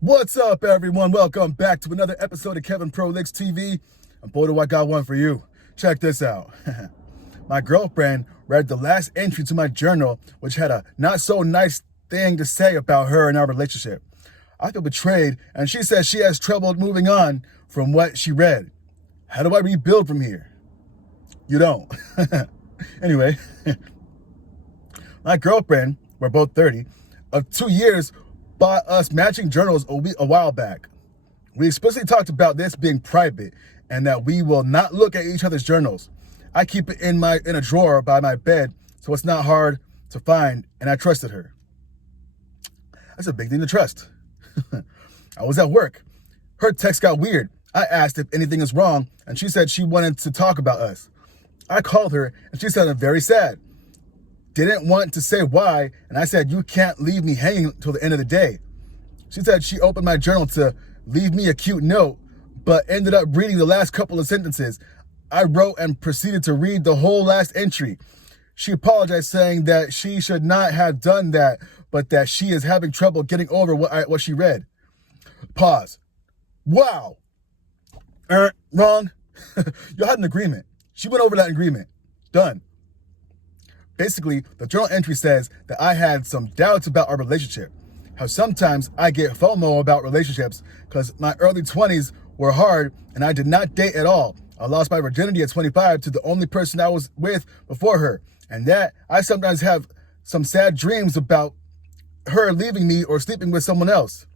What's up, everyone? Welcome back to another episode of Kevin Prolix TV. And boy, do I got one for you. Check this out. My girlfriend read the last entry to my journal, which had a not so nice thing to say about her and our relationship. I feel betrayed, and she says she has trouble moving on from what she read. How do I rebuild from here? You don't. Anyway, my girlfriend, we're both 30, of 2 years, bought us matching journals a while back. We explicitly talked about this being private and that we will not look at each other's journals. I keep it in a drawer by my bed, so it's not hard to find, and I trusted her. That's a big thing to trust. I was at work. Her text got weird. I asked if anything is wrong, and she said she wanted to talk about us. I called her, and she sounded very sad. Didn't want to say why, and I said, you can't leave me hanging till the end of the day. She said she opened my journal to leave me a cute note, but ended up reading the last couple of sentences. I wrote and proceeded to read the whole last entry. She apologized, saying that she should not have done that, but that she is having trouble getting over what she read. Pause. Wow. Wrong. You had an agreement. She went over that agreement. Done. Basically, the journal entry says that I had some doubts about our relationship. How sometimes I get FOMO about relationships because my early 20s were hard and I did not date at all. I lost my virginity at 25 to the only person I was with before her. And that I sometimes have some sad dreams about her leaving me or sleeping with someone else.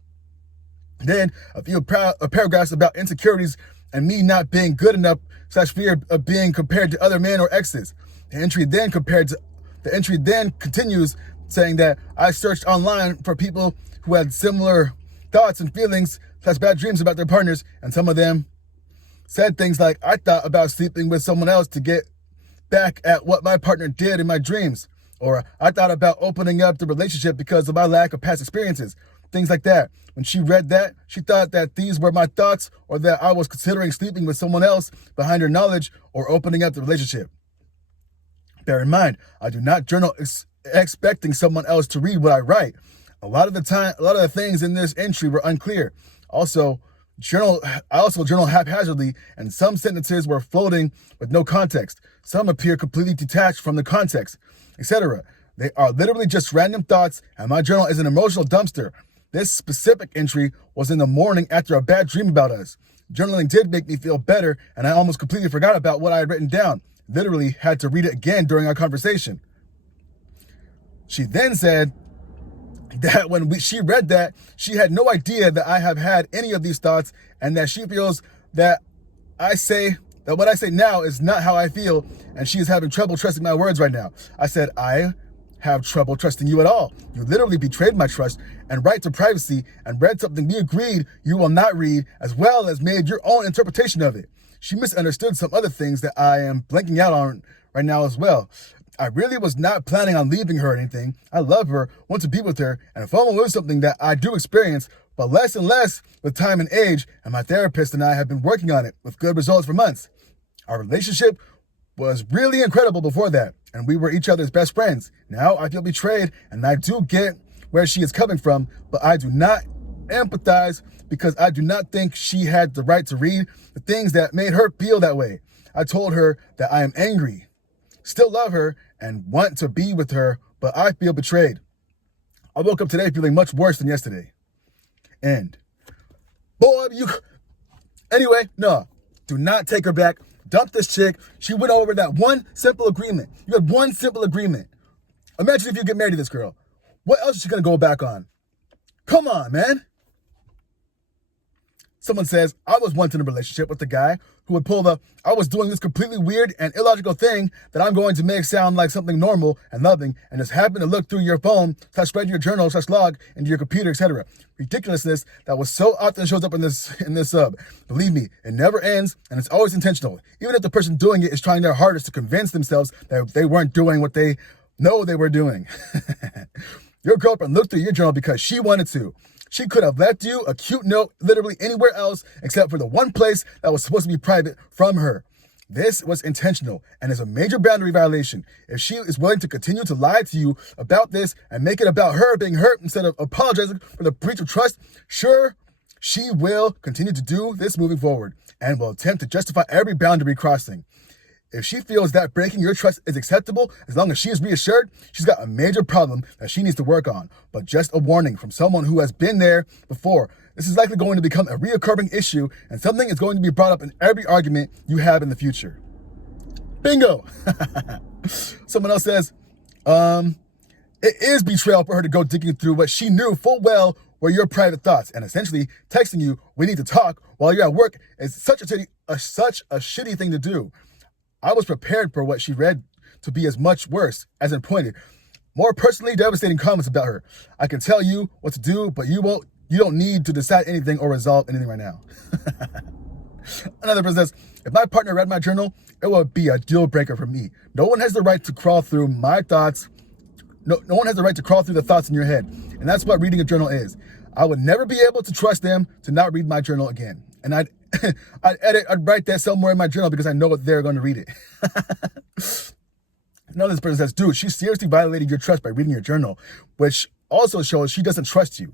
Then a few paragraphs about insecurities and me not being good enough / fear of being compared to other men or exes. The entry then continues saying that I searched online for people who had similar thoughts and feelings / bad dreams about their partners, and some of them said things like, I thought about sleeping with someone else to get back at what my partner did in my dreams, or I thought about opening up the relationship because of my lack of past experiences, things like that. When she read that, she thought that these were my thoughts or that I was considering sleeping with someone else behind her knowledge or opening up the relationship. Bear in mind, I do not journal expecting someone else to read what I write. A lot of the things in this entry were unclear. I also journal haphazardly, and some sentences were floating with no context. Some appear completely detached from the context, etc. They are literally just random thoughts, and my journal is an emotional dumpster. This specific entry was in the morning after a bad dream about us. Journaling did make me feel better, and I almost completely forgot about what I had written down. Literally had to read it again during our conversation. She then said that when she read that, she had no idea that I have had any of these thoughts, and that she feels that what I say now is not how I feel, and she is having trouble trusting my words right now. I said, I have trouble trusting you at all. You literally betrayed my trust and right to privacy and read something we agreed you will not read, as well as made your own interpretation of it. She misunderstood some other things that I am blanking out on right now as well. I really was not planning on leaving her or anything. I love her, want to be with her, and FOMO is something that I do experience, but less and less with time and age, and my therapist and I have been working on it with good results for months. Our relationship was really incredible before that, and we were each other's best friends. Now I feel betrayed, and I do get where she is coming from, but I do not empathize because I do not think she had the right to read the things that made her feel that way. I told her that I am angry, still love her, and want to be with her, but I feel betrayed. I woke up today feeling much worse than yesterday. And boy, anyway, no, do not take her back. Dump this chick. She went over that one simple agreement. You had one simple agreement. Imagine if you get married to this girl. What else is she going to go back on? Come on, man. Someone says, I was once in a relationship with a guy who would pull I was doing this completely weird and illogical thing that I'm going to make sound like something normal and loving, and just happen to look through your phone, / your journal, / log into your computer, etc. Ridiculousness that was so often shows up in this sub. Believe me, it never ends, and it's always intentional. Even if the person doing it is trying their hardest to convince themselves that they weren't doing what they know they were doing. Your girlfriend looked through your journal because she wanted to. She could have left you a cute note literally anywhere else except for the one place that was supposed to be private from her. This was intentional and is a major boundary violation. If she is willing to continue to lie to you about this and make it about her being hurt instead of apologizing for the breach of trust, sure, she will continue to do this moving forward and will attempt to justify every boundary crossing. If she feels that breaking your trust is acceptable, as long as she is reassured, she's got a major problem that she needs to work on. But just a warning from someone who has been there before. This is likely going to become a reoccurring issue, and something is going to be brought up in every argument you have in the future. Bingo! Someone else says, it is betrayal for her to go digging through what she knew full well were your private thoughts, and essentially texting you, we need to talk, while you're at work is such a shitty thing to do. I was prepared for what she read to be as much worse, as in pointed, more personally devastating comments about her. I can tell you what to do, but you don't need to decide anything or resolve anything right now. Another person says, if my partner read my journal, it would be a deal breaker for me. No one has the right to crawl through my thoughts. No one has the right to crawl through the thoughts in your head. And that's what reading a journal is. I would never be able to trust them to not read my journal again. And I'd write that somewhere in my journal because I know that they're going to read it. Another person says, dude, she seriously violated your trust by reading your journal, which also shows she doesn't trust you.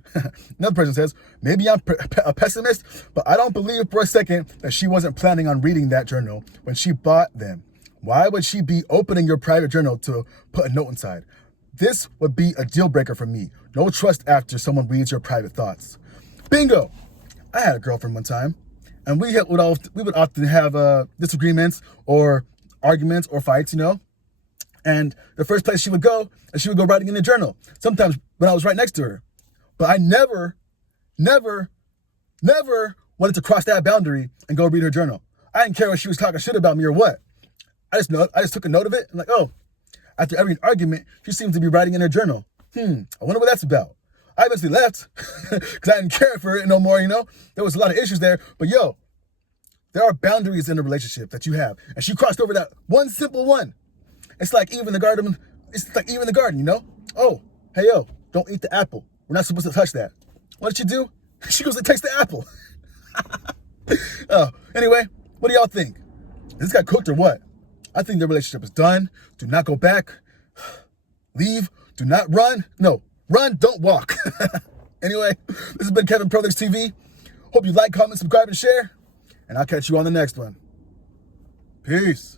Another person says, maybe I'm a pessimist, but I don't believe for a second that she wasn't planning on reading that journal when she bought them. Why would she be opening your private journal to put a note inside? This would be a deal breaker for me. No trust after someone reads your private thoughts. Bingo! I had a girlfriend one time, and we would often have disagreements or arguments or fights, And the first place she would go writing in the journal. Sometimes when I was right next to her. But I never wanted to cross that boundary and go read her journal. I didn't care if she was talking shit about me or what. I just took a note of it and after every argument, she seems to be writing in her journal. I wonder what that's about. I eventually left because I didn't care for it no more, There was a lot of issues there. But there are boundaries in a relationship that you have. And she crossed over that one simple one. It's like even the garden. It's like even the garden, Oh, hey, don't eat the apple. We're not supposed to touch that. What did she do? She goes and takes the apple. Anyway, what do y'all think? This got cooked or what? I think the relationship is done. Do not go back. Leave. Do not run. No, run, don't walk. Anyway, this has been Kevin Pro Legs TV. Hope you like, comment, subscribe, and share. And I'll catch you on the next one. Peace.